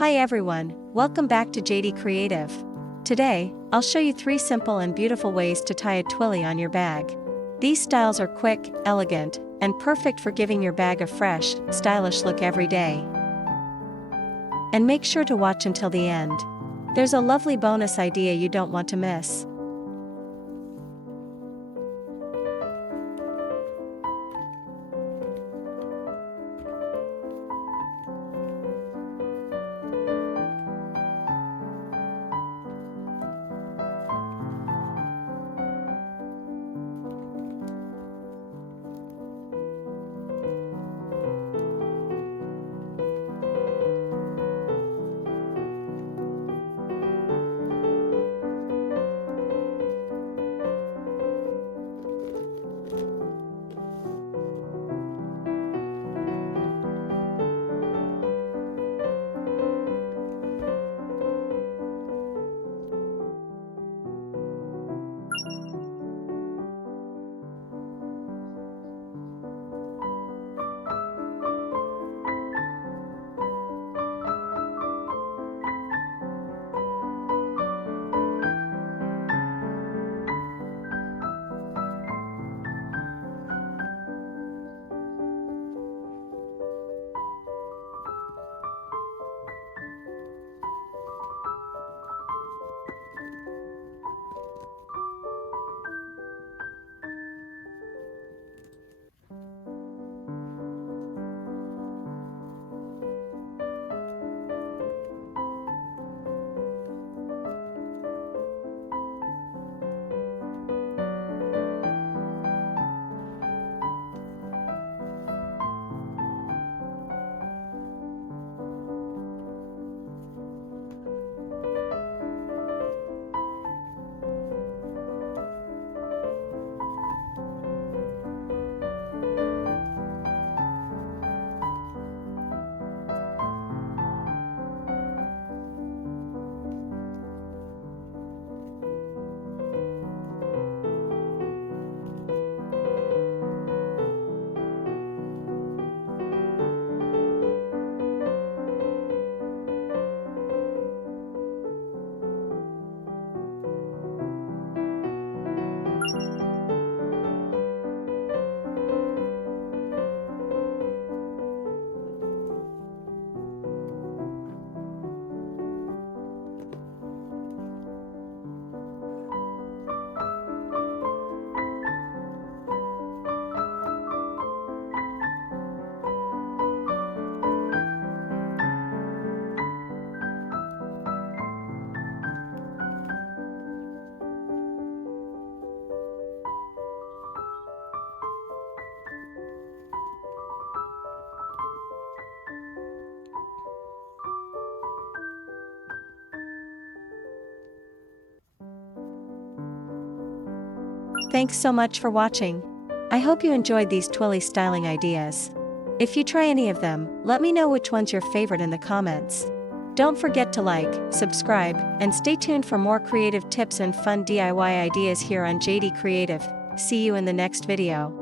Hi everyone, welcome back to Jady Kreativ. Today, I'll show you 3 simple and beautiful ways to tie a twilly on your bag. These styles are quick, elegant, and perfect for giving your bag a fresh, stylish look every day. And make sure to watch until the end. There's a lovely bonus idea you don't want to miss. Thanks so much for watching. I hope you enjoyed these twilly styling ideas. If you try any of them, let me know which one's your favorite in the comments. Don't forget to like, subscribe, and stay tuned for more creative tips and fun DIY ideas here on Jady Kreativ. See you in the next video.